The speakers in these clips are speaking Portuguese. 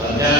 But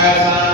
casa.